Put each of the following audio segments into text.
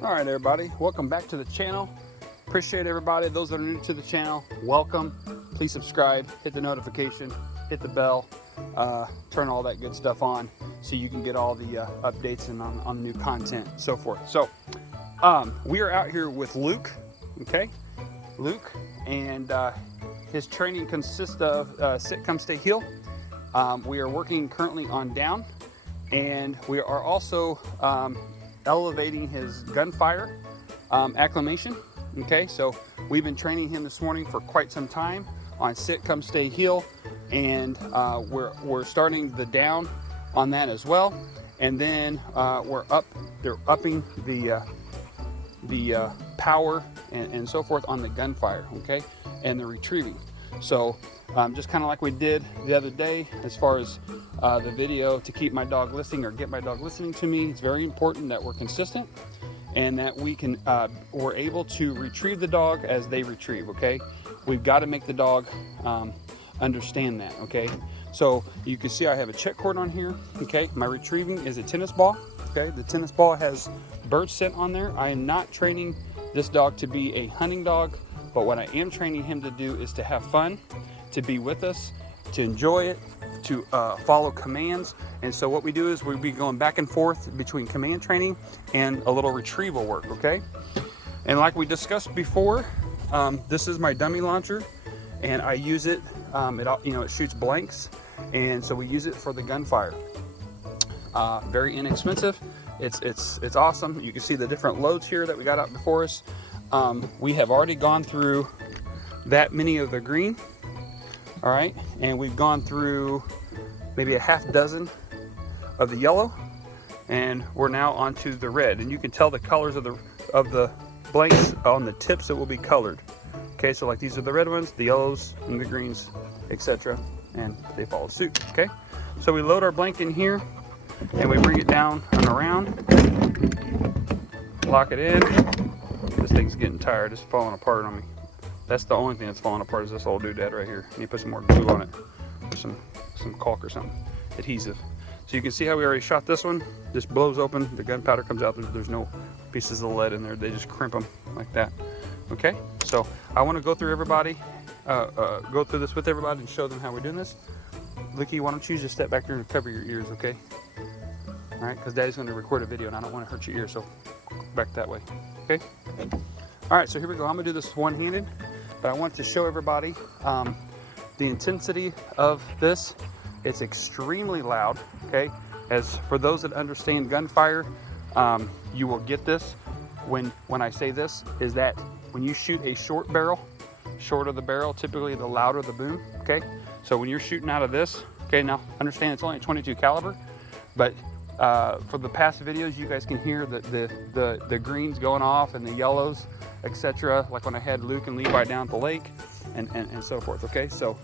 All right, everybody, welcome back to the channel. Appreciate everybody. Those that are new to the channel, welcome. Please subscribe, hit the notification, hit the bell, turn all that good stuff on so you can get all the updates and on new content and so forth. So we are out here with Luke, okay? Luke, and his training consists of sit, come, stay, heel. We are working currently on down, and we are also elevating his gunfire acclimation. Okay, so we've been training him this morning for quite some time on sit, come, stay, heel, and we're starting the down on that as well. And then they're upping the power and so forth on the gunfire, okay, and the retrieving. So just kind of like we did the other day as far as the video to keep my dog listening or get my dog listening to me, it's very important that we're consistent and that we're able to retrieve the dog as they retrieve, okay? We've got to make the dog understand that, okay? So you can see I have a check cord on here, okay? My retrieving is a tennis ball, okay? The tennis ball has bird scent on there. I am not training this dog to be a hunting dog, but what I am training him to do is to have fun, to be with us, to enjoy it, to follow commands. And so what we do is we'll be going back and forth between command training and a little retrieval work, okay? And like we discussed before, this is my dummy launcher, and I use it, it shoots blanks, and so we use it for the gunfire. Very inexpensive. It's awesome. You can see the different loads here that we got out before us. We have already gone through that many of the green, all right, and we've gone through maybe a half dozen of the yellow, and we're now onto the red. And you can tell the colors of the blanks on the tips that will be colored. Okay, so like these are the red ones, the yellows, and the greens, etc., and they follow suit. Okay, so we load our blank in here, and we bring it down and around, lock it in. This thing's getting tired. It's falling apart on me. That's the only thing that's falling apart is this old doodad right here. I need to put some more glue on it, or some caulk or something, adhesive. So you can see how we already shot this one. This blows open, the gunpowder comes out. There's no pieces of lead in there. They just crimp them like that. Okay, so I want to go through this with everybody and show them how we're doing this. Licky, why don't you just step back there and cover your ears, okay? All right, because Daddy's going to record a video and I don't want to hurt your ears, so back that way, okay? All right, so here we go. I'm going to do this one-handed, but I want to show everybody the intensity of this. It's extremely loud, okay? As for those that understand gunfire, you will get this when I say this, is that when you shoot a short barrel, shorter the barrel, typically the louder the boom, okay? So when you're shooting out of this, okay, now understand it's only a 22 caliber, but for the past videos, you guys can hear the greens going off and the yellows, etc. Like when I had Luke and Levi down at the lake and so forth, okay? So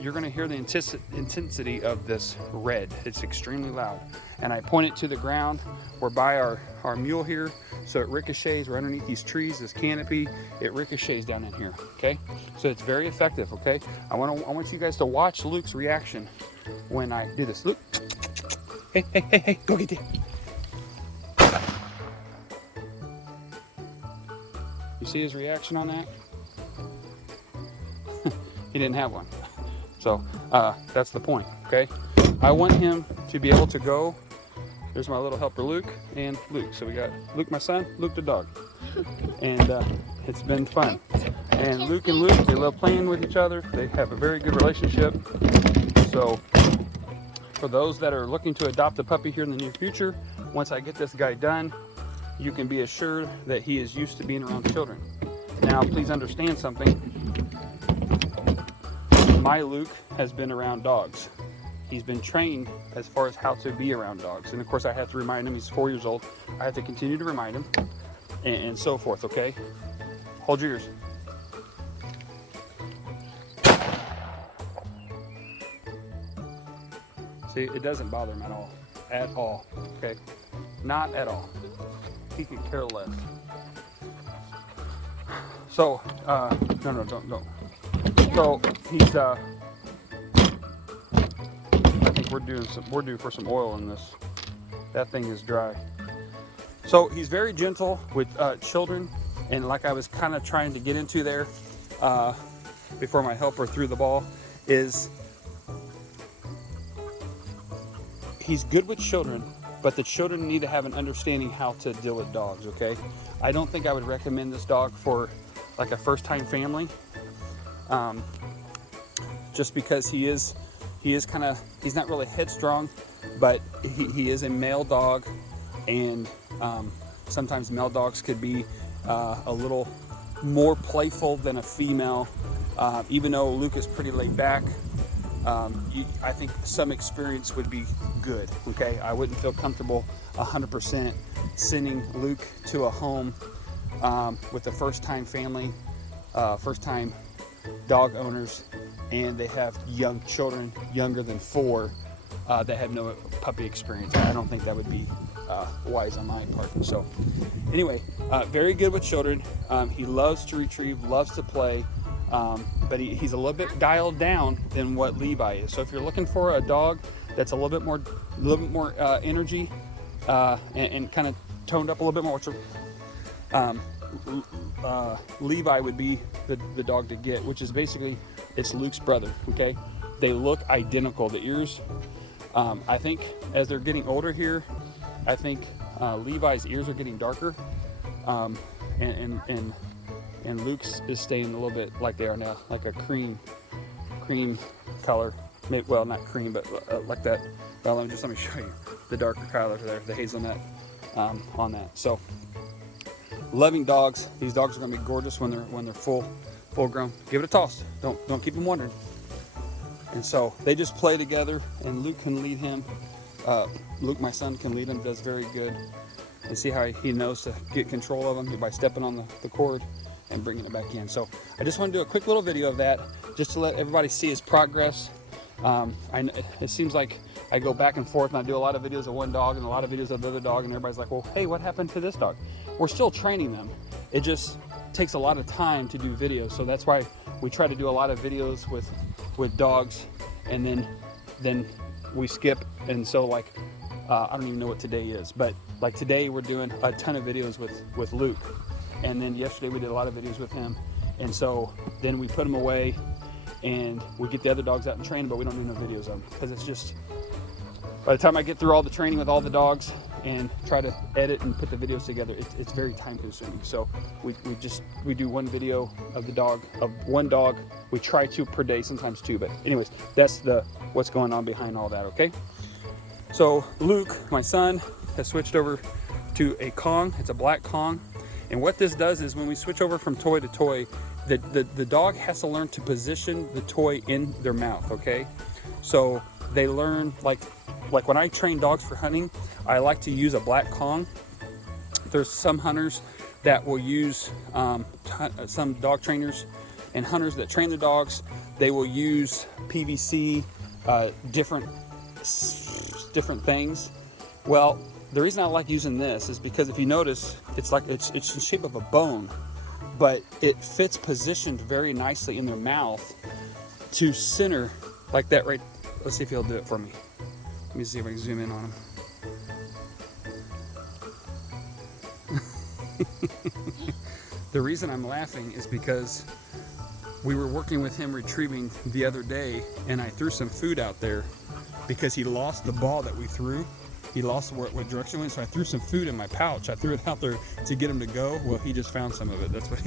you're gonna hear the intensity of this red. It's extremely loud. And I point it to the ground. We're by our mule here, so it ricochets. We're underneath these trees, this canopy. It ricochets down in here, okay? So it's very effective, okay? I want you guys to watch Luke's reaction when I do this. Luke, hey, go get it. You see his reaction on that? He didn't have one. So that's the point, okay? I want him to be able to go. There's my little helper Luke and Luke. So we got Luke, my son, Luke the dog. And it's been fun. And Luke and Luke, they love playing with each other. They have a very good relationship. So for those that are looking to adopt a puppy here in the near future, once I get this guy done, you can be assured that he is used to being around children. Now, please understand something. My Luke has been around dogs. He's been trained as far as how to be around dogs. And of course I have to remind him, he's 4 years old. I have to continue to remind him and so forth, okay? Hold your ears. See, it doesn't bother him at all, okay? Not at all. He could care less. So, no, don't. So he's I think we're due for some oil in this. That thing is dry. So he's very gentle with children, and like I was kind of trying to get into there before my helper threw the ball, is he's good with children, but the children need to have an understanding how to deal with dogs, okay? I don't think I would recommend this dog for like a first-time family, just because he is kind of, he's not really headstrong, but he is a male dog, and sometimes male dogs could be a little more playful than a female. Even though Luke is pretty laid back, I think some experience would be good, okay? I wouldn't feel comfortable 100% sending Luke to a home with a first-time family, first-time dog owners, and they have young children, younger than 4, that have no puppy experience. I don't think that would be wise on my part. So anyway, very good with children. He loves to retrieve, loves to play, but he's a little bit dialed down than what Levi is. So if you're looking for a dog that's a little bit more energy and kind of toned up a little bit more, Levi would be the dog to get, which is basically, it's Luke's brother, okay? They look identical. The ears, I think as they're getting older here, I think Levi's ears are getting darker, and Luke's is staying a little bit like they are now, like a cream color. Maybe, well, not cream, but like that. Well, let me show you the darker color there, the hazelnut on that. So, loving dogs. These dogs are going to be gorgeous when they're full grown. Give it a toss. Don't keep them wondering. And so they just play together, and Luke can lead him. Luke, my son, can lead him. Does very good. And see how he knows to get control of him by stepping on the cord and bringing it back in. So I just want to do a quick little video of that, just to let everybody see his progress. It seems like I go back and forth, and I do a lot of videos of one dog and a lot of videos of the other dog, and everybody's like, well, hey, what happened to this dog? We're still training them. It just takes a lot of time to do videos. So that's why we try to do a lot of videos with dogs, and then we skip. And so like, I don't even know what today is, but like today we're doing a ton of videos with Luke. And then yesterday we did a lot of videos with him. And so then we put him away, and we get the other dogs out and train them, but we don't do no videos of them, because it's just, by the time I get through all the training with all the dogs and try to edit and put the videos together, it's very time consuming. So we do one video of one dog. We try 2 per day, sometimes 2, but anyways, that's what's going on behind all that, okay? So Luke, my son, has switched over to a Kong. It's a black Kong. And what this does is, when we switch over from toy to toy, the dog has to learn to position the toy in their mouth, okay? So they learn, like when I train dogs for hunting, I like to use a black Kong. There's some hunters that will use, some dog trainers and hunters that train the dogs, they will use PVC, different things. Well, the reason I like using this is because if you notice, it's like it's in the shape of a bone, but it fits positioned very nicely in their mouth to center like that, right? Let's see if he'll do it for me. Let me see if I can zoom in on him. The reason I'm laughing is because we were working with him retrieving the other day, and I threw some food out there because he lost the ball that we threw. He lost what direction it went, so I threw some food in my pouch. I threw it out there to get him to go. Well, he just found some of it. That's what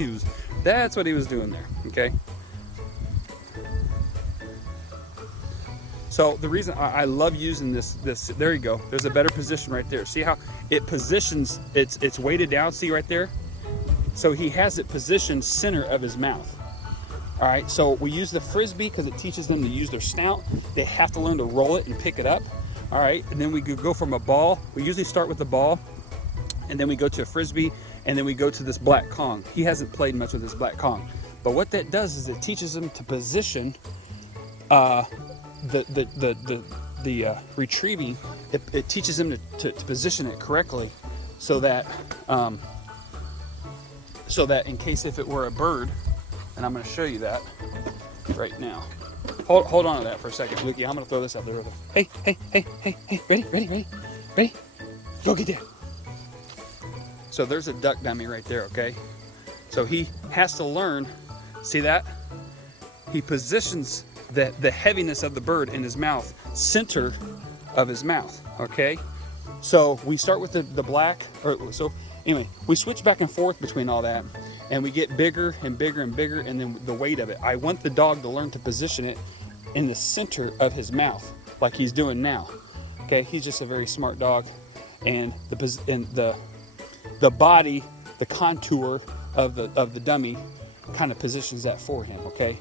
he was doing there, okay? So the reason I love using this, there you go. There's a better position right there. See how it positions, it's weighted down, see right there? So he has it positioned center of his mouth. All right, so we use the Frisbee because it teaches them to use their snout. They have to learn to roll it and pick it up. All right, and then we could go from a ball. We usually start with the ball, and then we go to a Frisbee, and then we go to this black Kong. He hasn't played much with this black Kong, but what that does is it teaches him to position the retrieving. It teaches him to position it correctly, so that in case if it were a bird, and I'm going to show you that right now. Hold on to that for a second, Lukey. I'm going to throw this out there. Hey. Ready? Go get that. So there's a duck dummy right there, okay? So he has to learn, see that? He positions the heaviness of the bird in his mouth, center of his mouth, okay? So we start with the black, so anyway, we switch back and forth between all that, and we get bigger and bigger and bigger, and then the weight of it. I want the dog to learn to position it in the center of his mouth, like he's doing now, okay? He's just a very smart dog, and the body, the contour of the dummy kind of positions that for him, okay?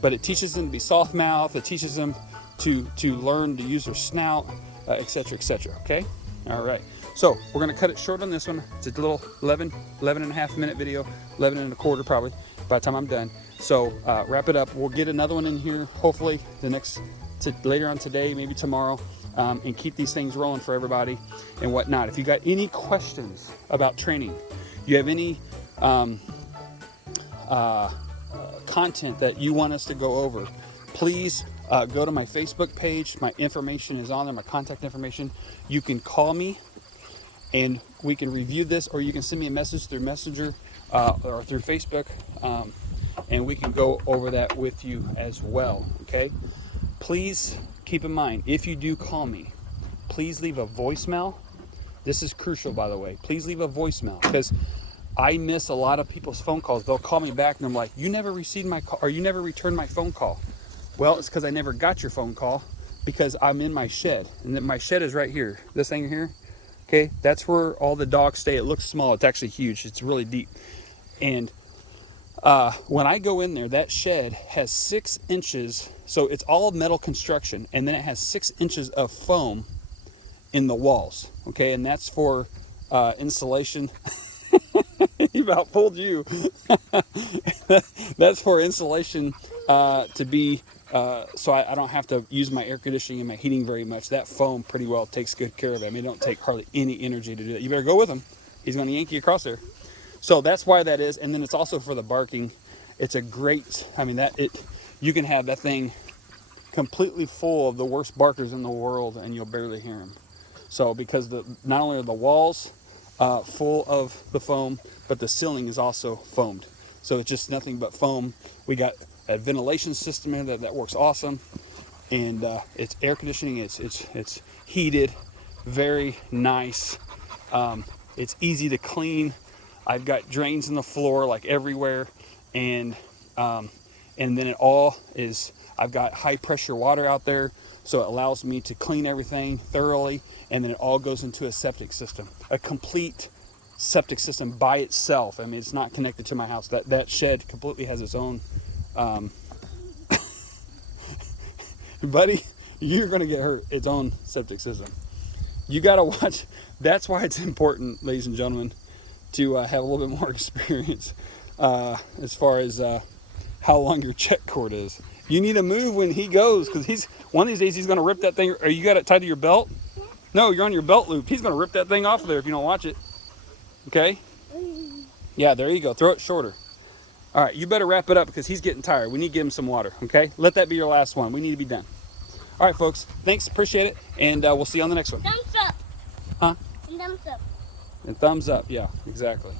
But it teaches them to be soft mouth, it teaches them to learn to use their snout, etc., etc., okay? All right, so we're gonna cut it short on this one. It's a little 11 and a half minute video, 11 and a quarter probably by the time I'm done. So wrap it up. We'll get another one in here, hopefully later on today, maybe tomorrow, and keep these things rolling for everybody and whatnot. If you got any questions about training, you have any content that you want us to go over, please go to my Facebook page. My information is on there, my contact information. You can call me and we can review this, or you can send me a message through Messenger or through Facebook, and we can go over that with you as well, okay? Please keep in mind, if you do call me, please leave a voicemail. This is crucial, by the way. Please leave a voicemail, because I miss a lot of people's phone calls. They'll call me back and I'm like, you never received my call, or you never returned my phone call. Well, it's because I never got your phone call, because I'm in my shed, and then my shed is right here. This thing here, okay, that's where all the dogs stay. It looks small, it's actually huge, it's really deep. And when I go in there, that shed has 6 inches, so it's all metal construction, and then it has 6 inches of foam in the walls, okay, and that's for insulation. He about pulled you. That's for insulation to be so I don't have to use my air conditioning and my heating very much. That foam pretty well takes good care of it. I mean, it don't take hardly any energy to do that. You better go with him. He's going to yank you across there. So that's why that is. And then it's also for the barking. It's a great, I mean, you can have that thing completely full of the worst barkers in the world and you'll barely hear them. So because not only are the walls full of the foam, but the ceiling is also foamed. So it's just nothing but foam. We got a ventilation system here that works awesome, and it's air conditioning. It's heated, very nice. It's easy to clean. I've got drains in the floor like everywhere, and then it all is. I've got high pressure water out there, so it allows me to clean everything thoroughly, and then it all goes into a septic system, a complete septic system by itself. I mean, it's not connected to my house. That shed completely has its own. Buddy, you're gonna get hurt. Its own septic system. You gotta watch. That's why it's important, ladies and gentlemen, to have a little bit more experience as far as how long your check cord is. You need to move when he goes, because one of these days he's gonna rip that thing. Or you got it tied to your belt? No, you're on your belt loop. He's gonna rip that thing off of there if you don't watch it. Okay? Yeah, there you go. Throw it shorter. All right, you better wrap it up because he's getting tired. We need to give him some water, okay? Let that be your last one. We need to be done. All right, folks. Thanks. Appreciate it. And we'll see you on the next one. Thumbs up. Huh? And thumbs up. And thumbs up. Yeah, exactly.